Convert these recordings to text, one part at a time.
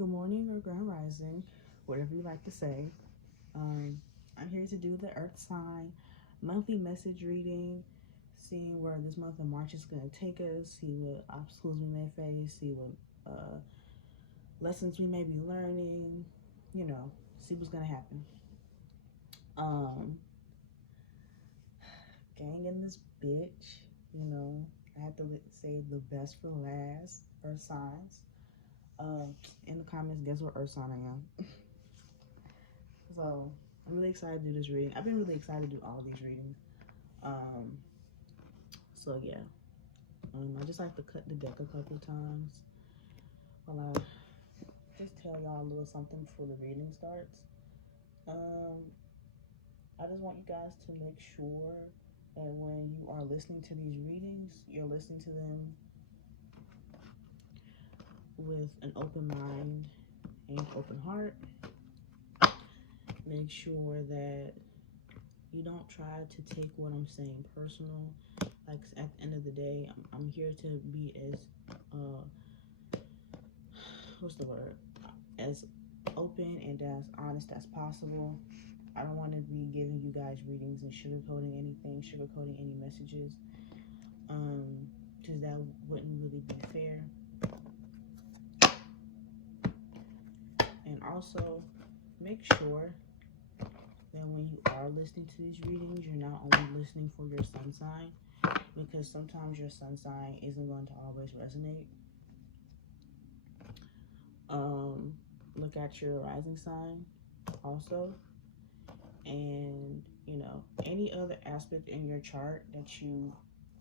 Good morning or grand rising, whatever you like to say. I'm here to do the Earth sign monthly message reading, seeing where this month of March is going to take us, see what obstacles we may face, see what lessons we may be learning, see what's going to happen. Um, Gang in this bitch, I had to save the best for last, Earth signs. In the comments, guess what Earth sign I am? So I'm really excited to do this reading. I've been really excited to do all these readings. Um, so yeah, I just like to cut the deck a couple times while I just tell y'all a little something before the reading starts. I just want you guys to make sure that when you are listening to these readings, you're listening to them with an open mind and open heart. Make sure that you don't try to take what I'm saying personal. Like, at the end of the day, I'm here to be as as open and as honest as possible. I don't want to be giving you guys readings and sugarcoating anything, sugarcoating any messages, because that wouldn't really be fair. And also, make sure that when you are listening to these readings, you're not only listening for your sun sign, because sometimes your sun sign isn't going to always resonate. Look at your rising sign also, and any other aspect in your chart that you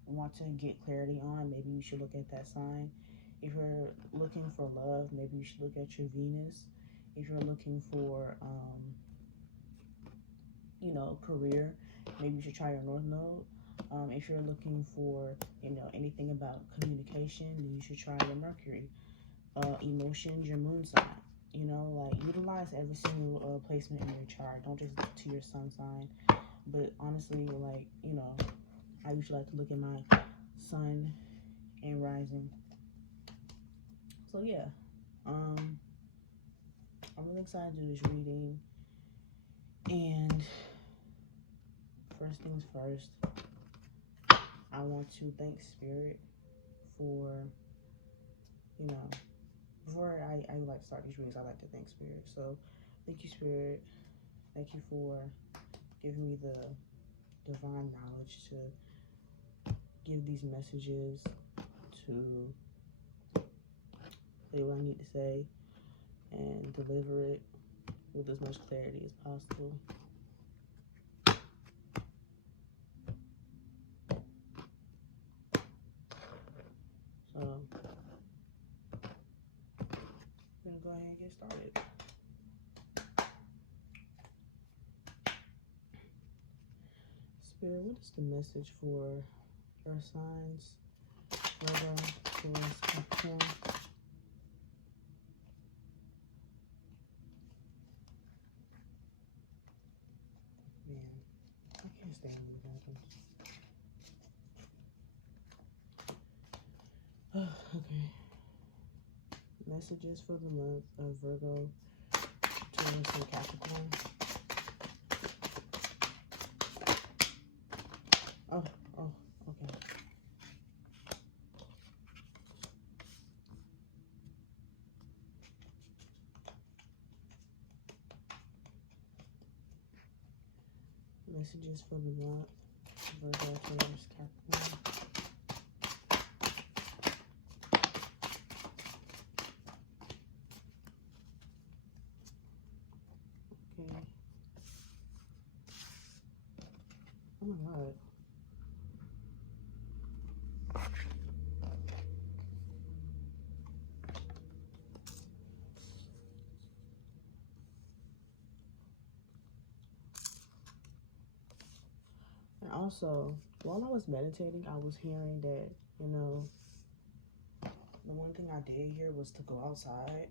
want to get clarity on, maybe you should look at that sign. If you're looking for love, maybe you should look at your Venus. If you're looking for career, maybe you should try your North Node. If you're looking for anything about communication, then you should try your Mercury. Emotions, your moon sign. Utilize every single placement in your chart. Don't just look to your sun sign. But honestly, I usually like to look at my sun and rising. So yeah, I'm really excited to do this reading. And first things first, I want to thank Spirit for, before I like to start these readings, I like to thank Spirit. So thank you, Spirit. Thank you for giving me the divine knowledge to give these messages, to say what I need to say, and deliver it with as much clarity as possible. So I'm gonna go ahead and get started. Spirit, what is the message for Earth signs, Virgo, Taurus, Capricorn? Man, I can't stand when it happens. Okay. Messages for the month of Virgo, Taurus, and Capricorn. Oh, okay. Messages for the month, Virgo, Taurus, Capricorn. Okay. Oh my God. And also, while I was meditating, I was hearing that, the one thing I did hear was to go outside.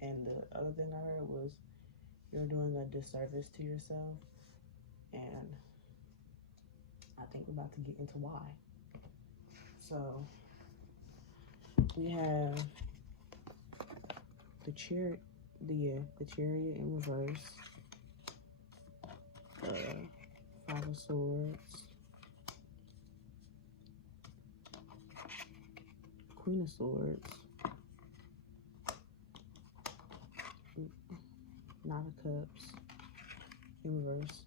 And the other thing I heard was you're doing a disservice to yourself. And I think we're about to get into why. So we have the chariot, the chariot in reverse, Five of Swords, Queen of Swords, Knight of Cups in reverse.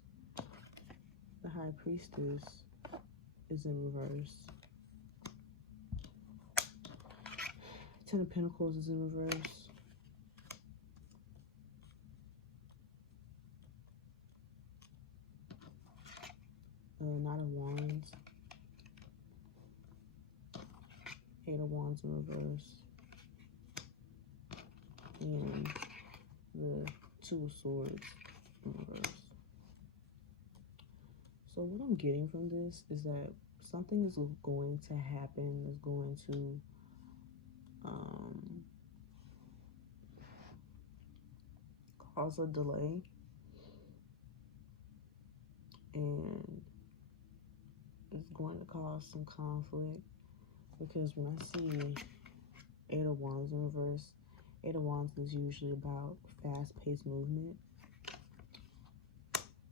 The High Priestess is in reverse. Ten of Pentacles is in reverse. Knight of Wands. Eight of Wands in reverse. And the Two of Swords in reverse. So what I'm getting from this is that something is going to happen, is going to cause a delay. And it's going to cause some conflict, because when I see Eight of Wands in reverse, Eight of Wands is usually about fast-paced movement,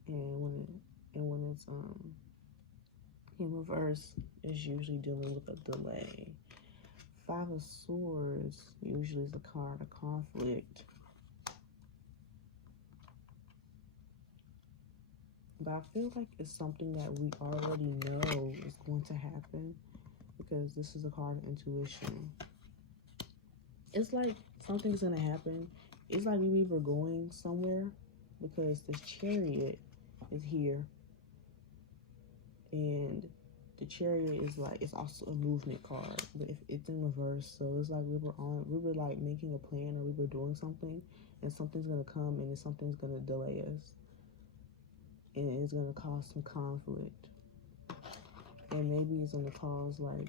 and when it's in reverse, it's usually dealing with a delay. Five of Swords usually is a card of conflict, but I feel like it's something that we already know is going to happen, because this is a card of intuition. It's like something's going to happen. It's like we were going somewhere, because this Chariot is here. And the Chariot is like, it's also a movement card, but if it's in reverse, so it's like we were like making a plan, or we were doing something, and something's going to come, and something's going to delay us. And it's going to cause some conflict. And maybe it's going to cause like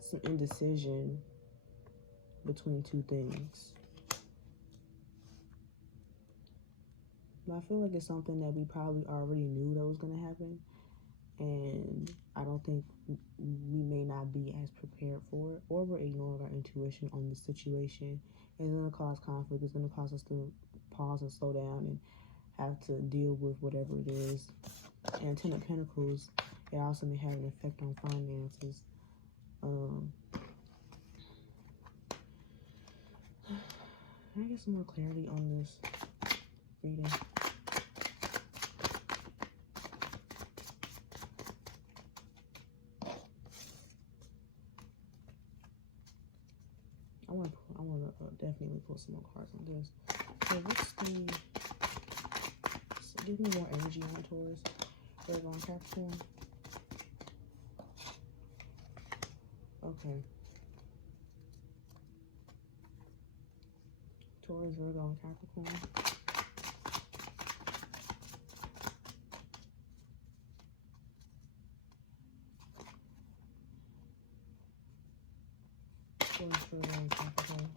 some indecision between two things. But I feel like it's something that we probably already knew that was going to happen. And I don't think we may not be as prepared for it, or we're ignoring our intuition on the situation. It's going to cause conflict. It's going to cause us to pause and slow down and have to deal with whatever it is. And Ten of Pentacles, it also may have an effect on finances. Can I get some more clarity on this reading? I want to definitely pull some more cards on this. So what's the... So give me more energy on Taurus. Virgo and Capricorn. Okay. Taurus, Virgo, and Capricorn. Taurus, Virgo, and Capricorn.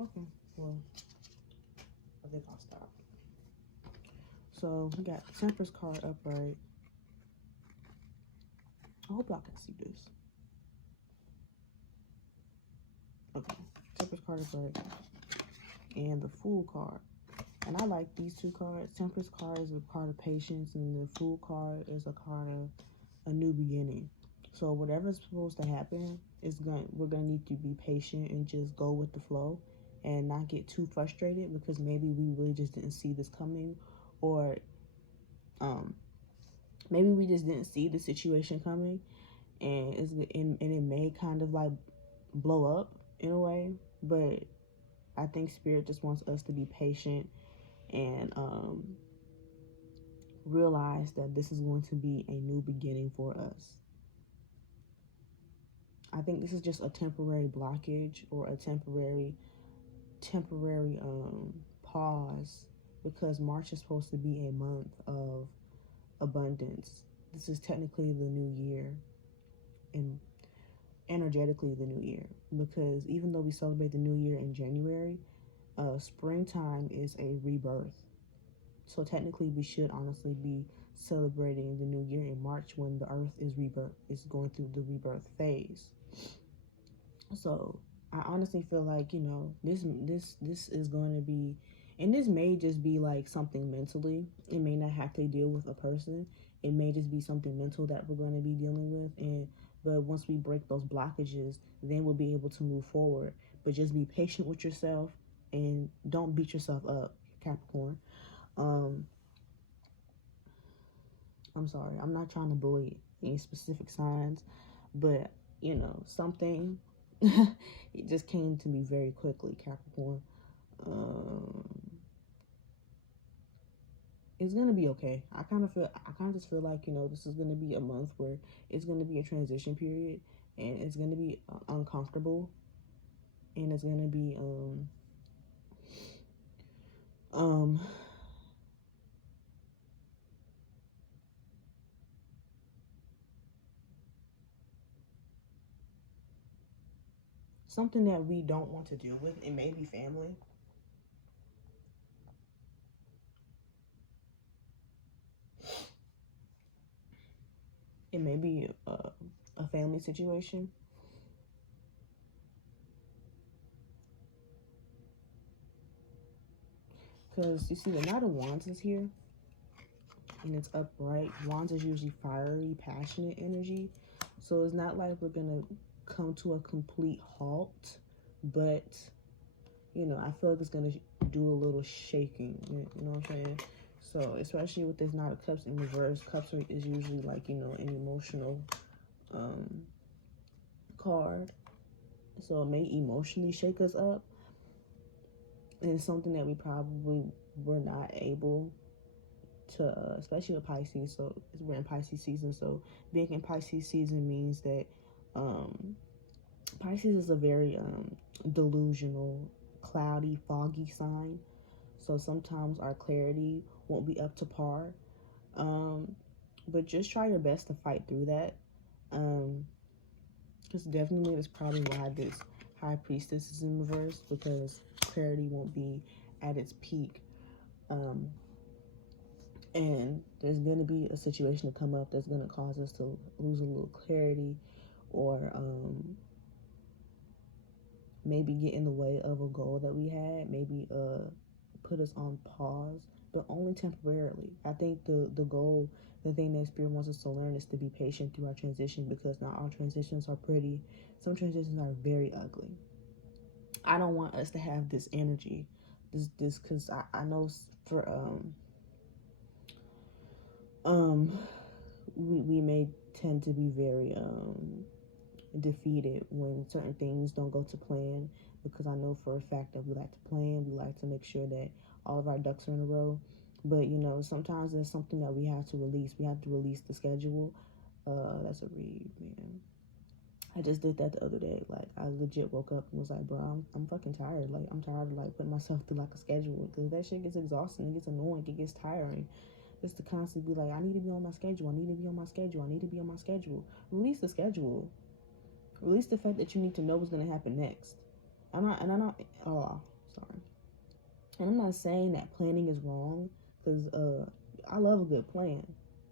Okay, well, I think I'll stop. So we got the Temperance card upright. I hope y'all can see this. Okay, Temperance card upright. And the Fool card. And I like these two cards. Temperance card is a card of patience, and the Fool card is a card of a new beginning. So whatever's supposed to happen, we're gonna need to be patient and just go with the flow, and not get too frustrated, because maybe we really just didn't see this coming, or maybe we just didn't see the situation coming, and it may kind of like blow up in a way. But I think Spirit just wants us to be patient and realize that this is going to be a new beginning for us. I think this is just a temporary blockage, or a temporary pause, because March is supposed to be a month of abundance. This is technically the new year, and energetically the new year, because even though we celebrate the new year in January, springtime is a rebirth. So technically we should honestly be celebrating the new year in March when the earth is going through the rebirth phase. So I honestly feel like, this is going to be, and this may just be like something mentally. It may not have to deal with a person. It may just be something mental that we're going to be dealing with. But once we break those blockages, then we'll be able to move forward. But just be patient with yourself and don't beat yourself up, Capricorn. I'm sorry, I'm not trying to bully any specific signs, but something it just came to me very quickly, Capricorn. Um, it's gonna be okay. I kind of just feel like this is gonna be a month where it's gonna be a transition period, and it's gonna be uncomfortable, and it's gonna be um something that we don't want to deal with. It may be family. It may be a family situation. Because you see, the Knight of Wands is here, and it's upright. Wands is usually fiery, passionate energy. So it's not like we're going to come to a complete halt, but, I feel like it's going to do a little shaking. You know what I'm saying? So, especially with this Knight of Cups in reverse, Cups is usually like, an emotional card. So it may emotionally shake us up. And it's something that we probably were not able to, especially with Pisces. So we're in Pisces season. So being in Pisces season means that Pisces is a very delusional, cloudy, foggy sign. So sometimes our clarity won't be up to par. But just try your best to fight through that. Because definitely that's probably why this High Priestess is in reverse, because clarity won't be at its peak. And there's going to be a situation to come up that's going to cause us to lose a little clarity, or maybe get in the way of a goal that we had, maybe put us on pause, but only temporarily. I think the goal, the thing that Spirit wants us to learn, is to be patient through our transition, because not all transitions are pretty. Some transitions are very ugly. I don't want us to have this energy, this because I know for we may tend to be very defeated when certain things don't go to plan, because I know for a fact that we like to plan, we like to make sure that all of our ducks are in a row. But sometimes there's something that we have to release. We have to release the schedule. That's a read, man. I just did that the other day. Like, I legit woke up and was like, bro, I'm fucking tired. Like, I'm tired of like putting myself through like a schedule, because that shit gets exhausting. It gets annoying. It gets tiring. Just to constantly be like, I need to be on my schedule. I need to be on my schedule. I need to be on my schedule. Release the schedule. Release the fact that you need to know what's gonna happen next. I'm not. Oh, sorry. And I'm not saying that planning is wrong, because I love a good plan.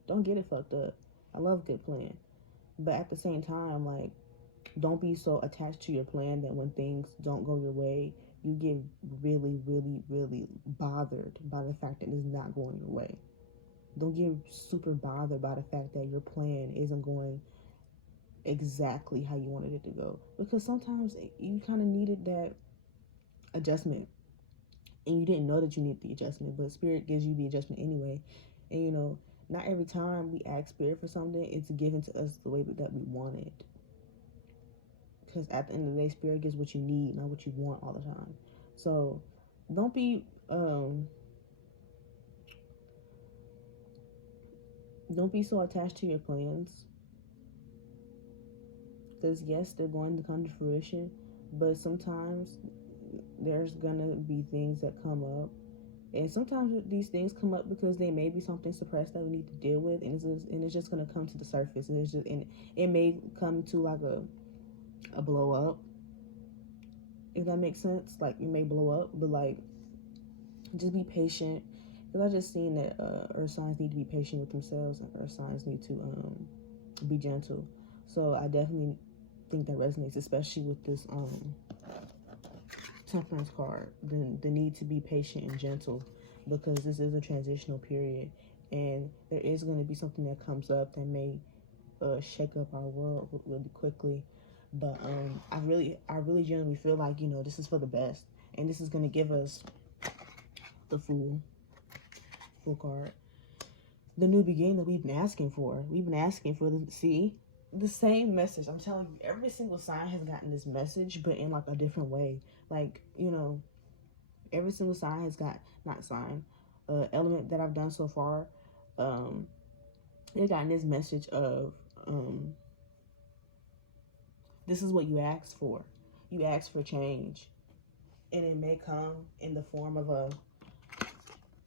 Don't get it fucked up. I love a good plan, but at the same time, like, don't be so attached to your plan that when things don't go your way, you get really, really, really bothered by the fact that it's not going your way. Don't get super bothered by the fact that your plan isn't going exactly how you wanted it to go, because sometimes you kind of needed that adjustment, and you didn't know that you needed the adjustment, but Spirit gives you the adjustment anyway. And not every time we ask Spirit for something, it's given to us the way that we want it. Because at the end of the day, Spirit gives what you need, not what you want all the time. So don't be so attached to your plans, because yes, they're going to come to fruition, but sometimes there's gonna be things that come up, and sometimes these things come up because they may be something suppressed that we need to deal with, and it's just gonna come to the surface, and it may come to like a blow up, if that makes sense. Like, it may blow up, but like, just be patient Because I just seen that earth signs need to be patient with themselves, and earth signs need to be gentle. So I definitely think that resonates, especially with this temperance card. The need to be patient and gentle, because this is a transitional period, and there is going to be something that comes up that may shake up our world really quickly. But I really genuinely feel like, this is for the best, and this is going to give us the Fool card, the new beginning that we've been asking for. We've been asking for the same message. I'm telling you, every single sign has gotten this message, but in like a different way. Like, every single sign has got, not sign, element that I've done so far. They've gotten this message of, this is what you asked for. You asked for change, and it may come in the form of a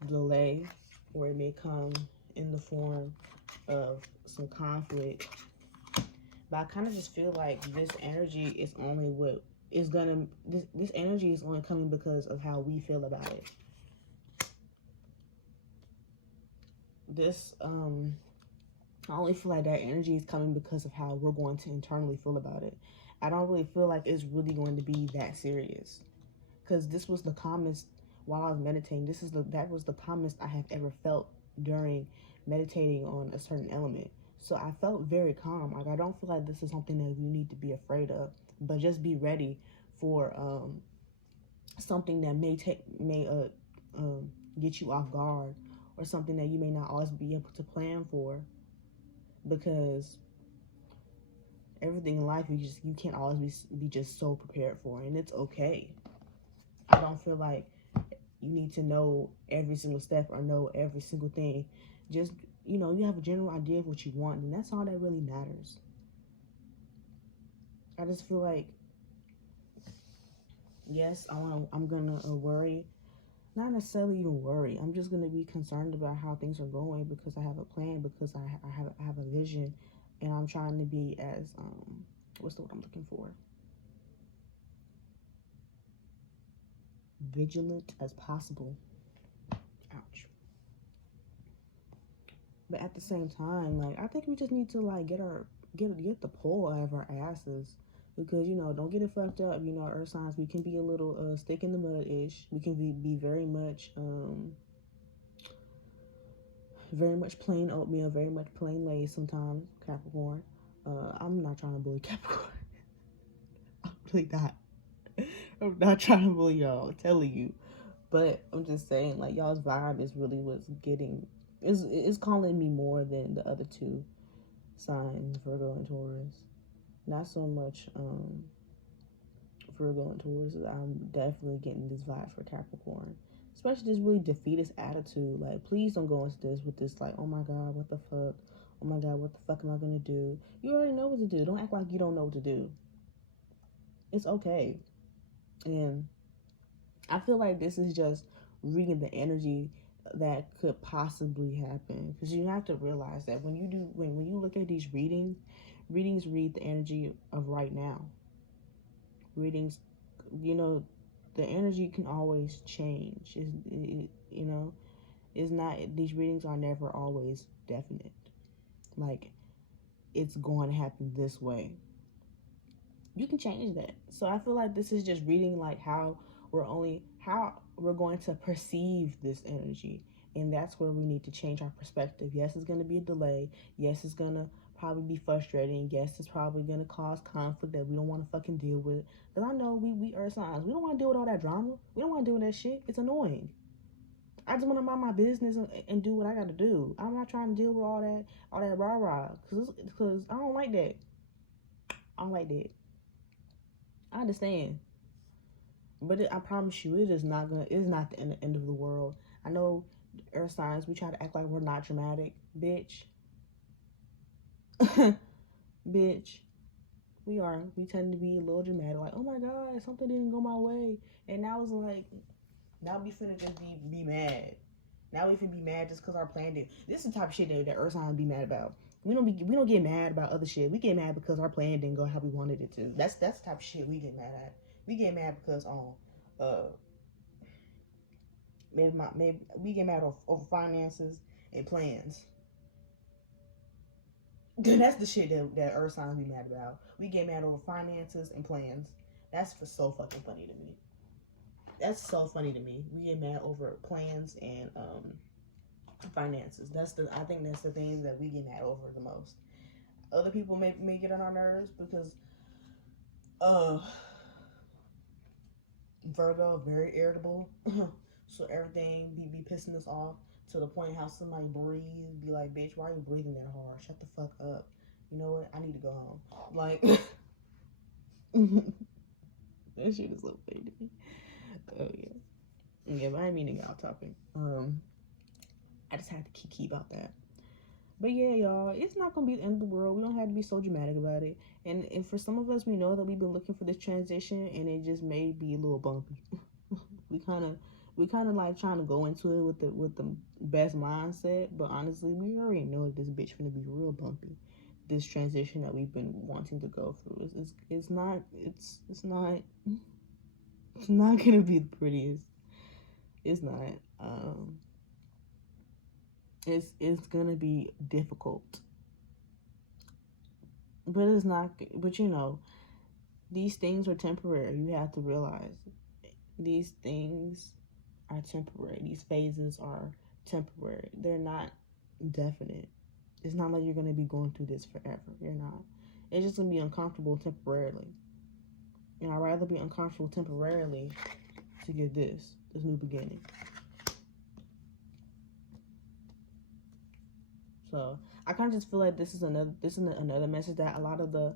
delay, or it may come in the form of some conflict. But I kind of just feel like this energy is only what is gonna, this energy is only coming because of how we feel about it. This I only feel like that energy is coming because of how we're going to internally feel about it. I don't really feel like it's really going to be that serious, because this was the calmest while I was meditating. That was the calmest I have ever felt during meditating on a certain element. So I felt very calm. Like, I don't feel like this is something that you need to be afraid of, but just be ready for something that may get you off guard, or something that you may not always be able to plan for, because everything in life you can't always be just so prepared for, and it's okay. I don't feel like you need to know every single step or know every single thing. Just, you have a general idea of what you want, and that's all that really matters. I just feel like, yes, I'm gonna worry. Not necessarily even worry. I'm just gonna be concerned about how things are going, because I have a plan, because I have a vision, and I'm trying to be as what's the word I'm looking for? Vigilant as possible. Ouch. But at the same time, like, I think we just need to like get the pull out of our asses, because don't get it fucked up. Earth signs, we can be a little stick in the mud ish. We can be very much plain oatmeal, very much plain lace sometimes. Capricorn. I'm not trying to bully Capricorn. I'm really not. I'm not trying to bully y'all. I'm telling you. But I'm just saying, like, y'all's vibe is really what's getting, is calling me more than the other two signs, Virgo and Taurus. Not so much Virgo and Taurus. I'm definitely getting this vibe for Capricorn. Especially this really defeatist attitude. Like, please don't go into this with this, like, oh my God, what the fuck? Oh my God, what the fuck am I gonna do? You already know what to do. Don't act like you don't know what to do. It's okay. And I feel like this is just reading the energy that could possibly happen, because you have to realize that when you look at these readings read the energy of right now. Readings, the energy can always change. It's not, these readings are never always definite, like, it's going to happen this way. You can change that. So I feel like this is just reading like how we're going to perceive this energy, and that's where we need to change our perspective. Yes, it's going to be a delay. Yes, it's going to probably be frustrating. Yes, it's probably going to cause conflict that we don't want to fucking deal with, because I know we earth signs, we don't want to deal with all that drama. We don't want to deal with that shit. It's annoying. I just want to mind my business and do what I got to do. I'm not trying to deal with all that rah rah, because I don't like that. I don't like that. I understand, but I promise you, it's not the end of the world. I know earth signs, we try to act like we're not dramatic, bitch. Bitch, we are. We tend to be a little dramatic, like, oh my God, something didn't go my way, and now it's like, now we finna just be mad. Now we finna be mad just because our plan did. This is the type of shit that earth signs be mad about. We don't get mad about other shit. We get mad because our plan didn't go how we wanted it to. That's the type of shit we get mad at. We get mad because uh Maybe we get mad over finances and plans. That's the shit that earth signs be mad about. We get mad over finances and plans. That's so fucking funny to me. That's so funny to me. We get mad over plans and finances. I think that's the thing that we get mad over the most. Other people may get on our nerves because uh Virgo very irritable. So everything be pissing us off to the point how somebody breathe, be like, bitch, why are you breathing that hard? Shut the fuck up. You know what? I need to go home. Like that shit is so funny to me. Oh yeah. Yeah, but I didn't mean to get off topic. I just had to keep about that. But yeah, y'all, it's not gonna be the end of the world. We don't have to be so dramatic about it. And for some of us, we know that we've been looking for this transition, and it just may be a little bumpy. we kind of like trying to go into it with the best mindset, but honestly, we already know that this bitch gonna be real bumpy. This transition that we've been wanting to go through it's not gonna be the prettiest. It's not. It's gonna be difficult, but it's not. But you know, these things are temporary. You have to realize these things are temporary. These phases are temporary. They're not definite. It's not like you're gonna be going through this forever. You're not. It's just gonna be uncomfortable temporarily. And I'd rather be uncomfortable temporarily to get this new beginning. So I kind of just feel like this is another message that a lot of the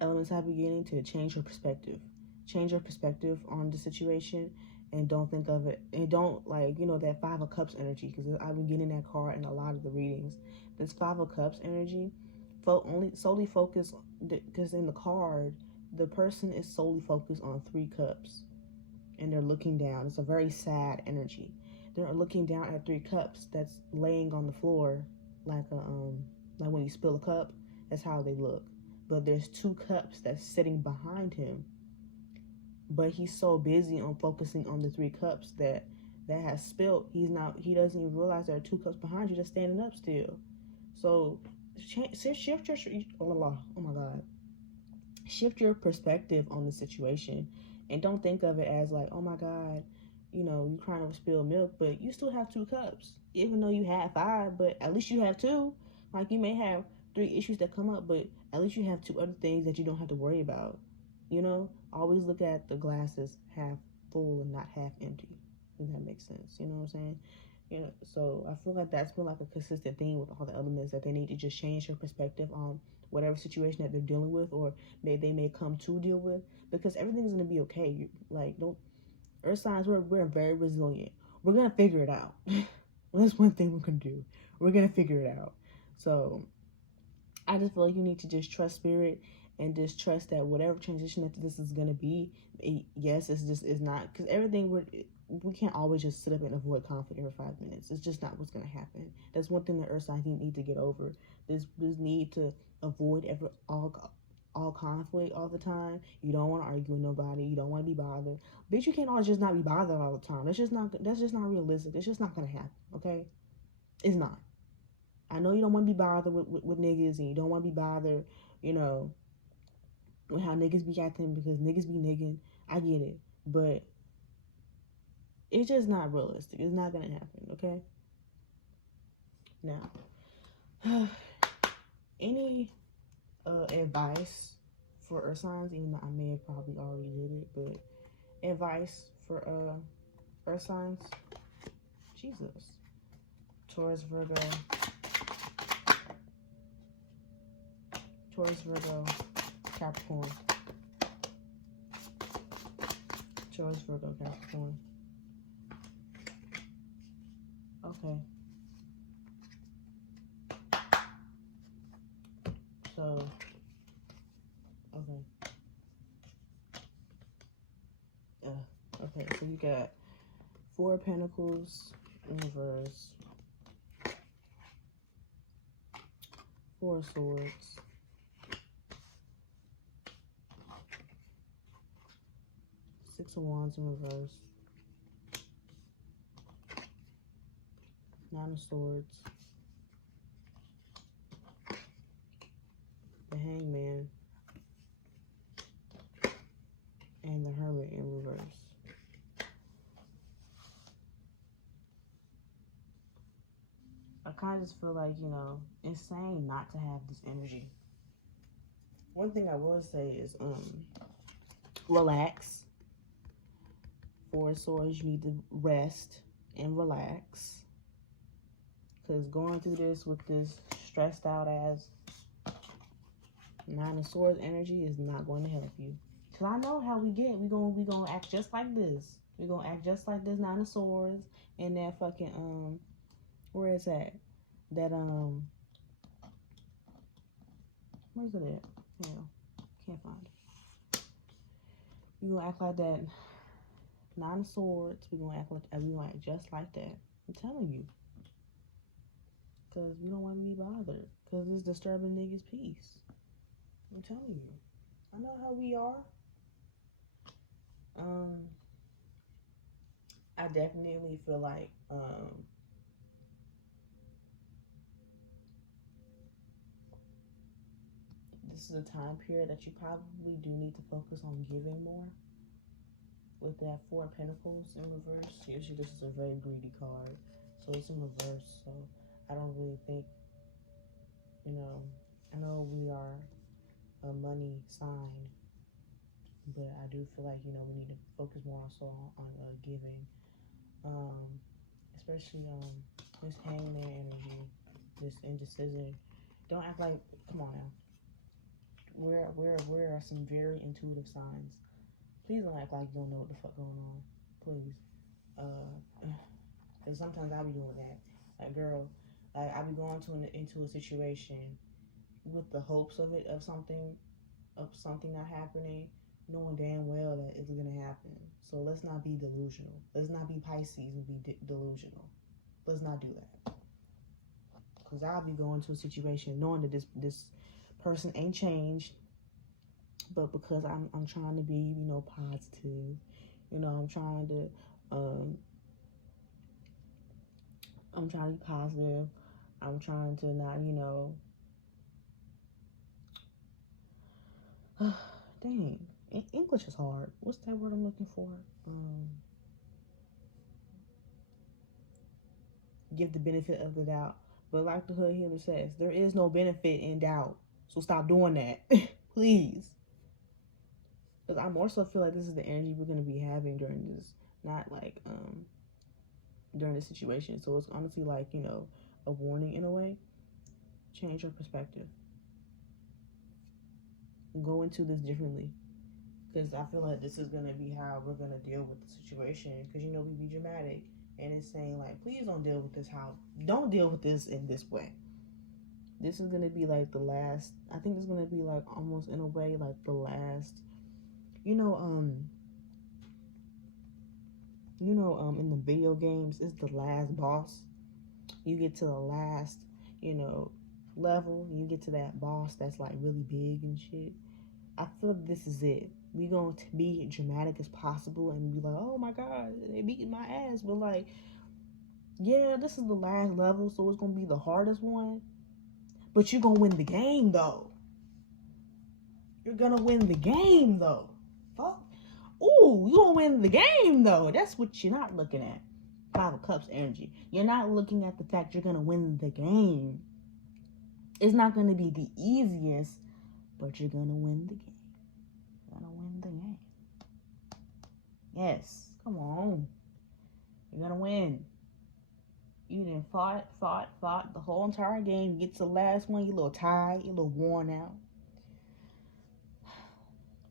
elements have been getting, to change your perspective. Change your perspective on the situation, and don't think of it, and don't, like, you know, that Five of Cups energy, because I've been getting that card in a lot of the readings. This Five of Cups energy only solely focus, because in the card the person is solely focused on 3 cups, and they're looking down. It's a very sad energy. They're looking down at 3 cups that's laying on the floor, like like when you spill a cup. That's how they look. But there's 2 cups that's sitting behind him, but he's so busy on focusing on the 3 cups that has spilled. He doesn't even realize there are 2 cups behind you that's standing up still. So shift your oh my god shift your perspective on the situation, and don't think of it as like, oh my god, you know, you crying over spilled milk, but you still have 2 cups, even though you had 5, but at least you have 2. Like, you may have 3 issues that come up, but at least you have 2 other things that you don't have to worry about. You know, always look at the glasses half full and not half empty. If that makes sense, you know what I'm saying? You know, so I feel like that's been like a consistent theme with all the elements, that they need to just change their perspective on whatever situation that they're dealing with, or they may come to deal with, because everything's gonna be okay. Like, don't earth signs, we're very resilient. We're gonna figure it out. That's one thing we're gonna do. We're gonna figure it out. So I just feel like you need to just trust spirit, and just trust that whatever transition that this is gonna be, yes, it's not, because everything we can't always just sit up and avoid conflict every 5 minutes. It's just not what's gonna happen. That's one thing the earth signs need to get over. This need to avoid all conflict all the time. You don't want to argue with nobody. You don't want to be bothered. Bitch, you can't always just not be bothered all the time. That's just not realistic. It's just not gonna happen. Okay, it's not. I know you don't want to be bothered with niggas, and you don't want to be bothered, you know, with how niggas be acting, because niggas be nigging. I get it, but it's just not realistic. It's not gonna happen. Okay. Now, any advice for earth signs, even though I may have probably already did it, but advice for earth signs? Jesus. Taurus, Virgo, Capricorn. Taurus, Virgo, Capricorn. Okay. So, okay. Okay, so you got 4 of Pentacles in reverse, 4 of Swords, 6 of Wands in reverse, Nine of Swords, the Hangman, and the Hermit in reverse. I kind of just feel like, you know, it's insane not to have this energy. One thing I will say is, relax. Four of Swords, you need to rest and relax. Because going through this with this stressed out ass Nine of Swords energy is not going to help you. Because I know how we get. We gonna act just like this. We're going to act just like this Nine of Swords and that fucking, where is that? That, where's it at? Hell, can't find it. We gonna act like that Nine of Swords. We gonna act just like that. I'm telling you. Because we don't want to be bothered. Because it's disturbing niggas' peace. I'm telling you. I know how we are. I definitely feel like, this is a time period that you probably do need to focus on giving more. With that Four of Pentacles in reverse. Usually this is a very greedy card. So it's in reverse. So I don't really think, you know, I know we are a money sign. But I do feel like, you know, we need to focus more also on giving. Especially this Hangman energy. This indecision. Don't act like, come on now. Where are some very intuitive signs? Please don't act like you don't know what the fuck going on. Please. Because sometimes I be doing that. Like, girl, like, I be going into a situation with the hopes of something not happening, knowing damn well that it's gonna happen. So let's not be delusional. Let's not be Pisces and be delusional. Let's not do that. Because I'll be going to a situation knowing that this person ain't changed, but because I'm trying to be, you know, positive, you know, I'm trying to be positive. I'm trying to not, you know, dang, English is hard. What's that word I'm looking for? Give the benefit of the doubt. But like the Hood Healer says, there is no benefit in doubt. So stop doing that. Please. Because I more so feel like this is the energy we're going to be having during this, not like, during this situation. So it's honestly like, you know, a warning in a way. Change your perspective. Go into this differently. Because I feel like this is going to be how we're going to deal with the situation. Because, you know, we be dramatic. And it's saying, like, please don't deal with this don't deal with this in this way. This is going to be, like, the last, I think it's going to be, like, almost in a way, like, the last, in the video games, it's the last boss. You get to the last, level. You get to that boss that's, like, really big and shit. I feel like this is it. We going to be dramatic as possible and be like, oh my god, they beating my ass. But like, yeah, this is the last level, so it's going to be the hardest one. But you're going to win the game, though. You're going to win the game, though. Fuck. Ooh, you're going to win the game, though. That's what you're not looking at. Five of Cups energy. You're not looking at the fact you're going to win the game. It's not going to be the easiest, but you're going to win the game. You're going to win the game. Yes. Come on. You're going to win. You done fought the whole entire game. You get to the last one, you're a little tired, you're a little worn out.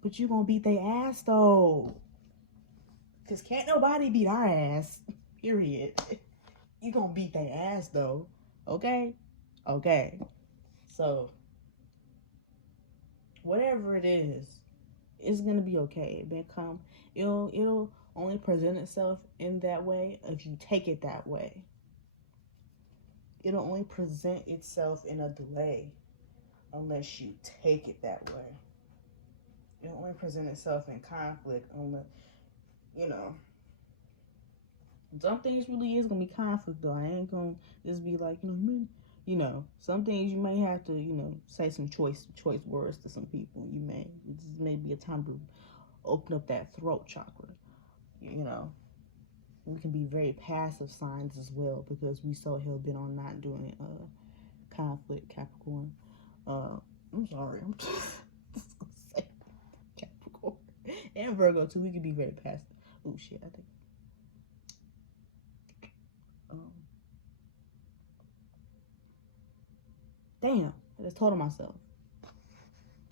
But you're going to beat their ass, though. Because can't nobody beat our ass. Period. You're going to beat their ass, though. Okay? Okay. So, whatever it is, it's going to be okay. It'll only present itself in that way if you take it that way. It'll only present itself in a delay unless you take it that way. It'll only present itself in conflict unless, Some things really is gonna be conflict though. I ain't gonna just be like, some things you may have to, say some choice words to some people. This may be a time to open up that throat chakra. You know, we can be very passive signs as well because we so hell bent on not doing conflict, Capricorn. I'm sorry, I'm just gonna say Capricorn and Virgo too. We can be very passive. Oh shit, I think. Damn, I just told myself.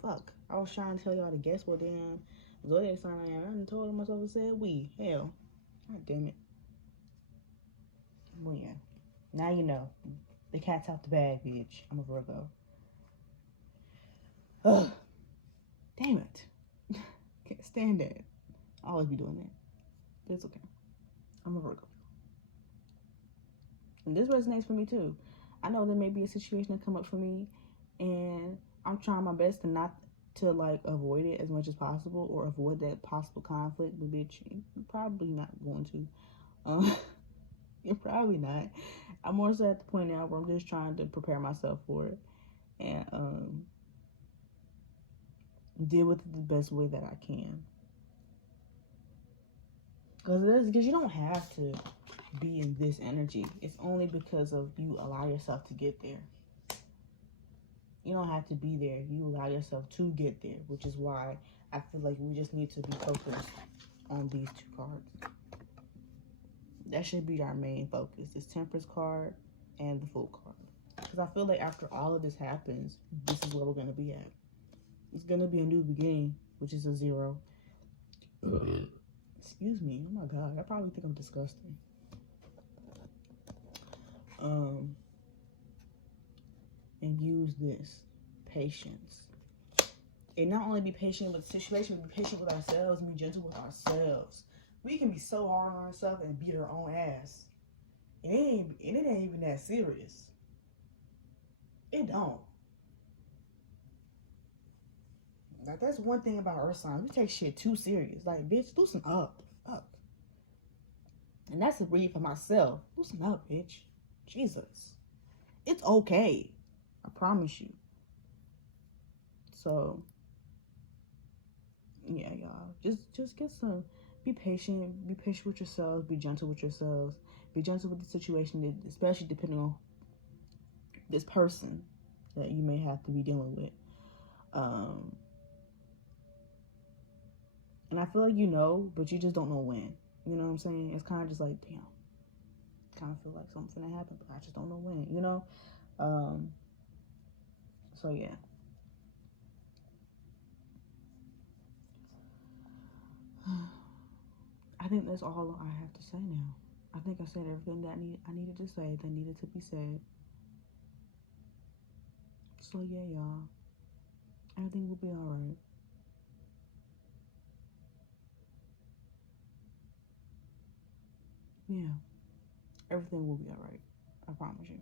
Fuck, I was trying to tell y'all to guess what damn zodiac sign I am. I done told myself and said we. Hell, god damn it. Well, yeah. Now you know. The cat's out the bag, bitch. I'm a Virgo. Ugh. Damn it. Can't stand that. I always be doing that. But it's okay. I'm a Virgo. And this resonates for me too. I know there may be a situation that come up for me and I'm trying my best to not to like avoid it as much as possible or avoid that possible conflict, but bitch, you're probably not going to. You're probably not. I'm more so at the point now where I'm just trying to prepare myself for it and deal with it the best way that I can. Because you don't have to be in this energy. It's only because of you allow yourself to get there. You don't have to be there. You allow yourself to get there, which is why I feel like we just need to be focused on these two cards. That should be our main focus. This Temperance card and the Fool card. Because I feel like after all of this happens, this is where we're going to be at. It's going to be a new beginning, which is a 0. Excuse me. Oh my God. I probably think I'm disgusting. And use this. Patience. And not only be patient with the situation, but be patient with ourselves and be gentle with ourselves. We can be so hard on ourselves and beat our own ass. It ain't even that serious. It don't. Like, that's one thing about Earth signs. We take shit too serious. Like, bitch, loosen up. And that's a read for myself. Loosen up, bitch. Jesus. It's okay. I promise you. So, yeah, y'all. Just get some. Be patient. Be patient with yourselves. Be gentle with yourselves. Be gentle with the situation, especially depending on this person that you may have to be dealing with. And I feel like you know, but you just don't know when. You know what I'm saying? It's kind of just like, damn. Kind of feel like something's gonna happen, but I just don't know when. You know? So yeah. I think that's all I have to say now. I think I said everything that I needed to say that needed to be said. So yeah, y'all. Everything will be alright. Yeah. Everything will be alright. I promise you.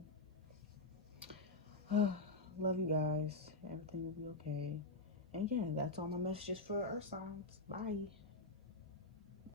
Love you guys. Everything will be okay. And yeah, that's all my messages for Earth signs. Bye.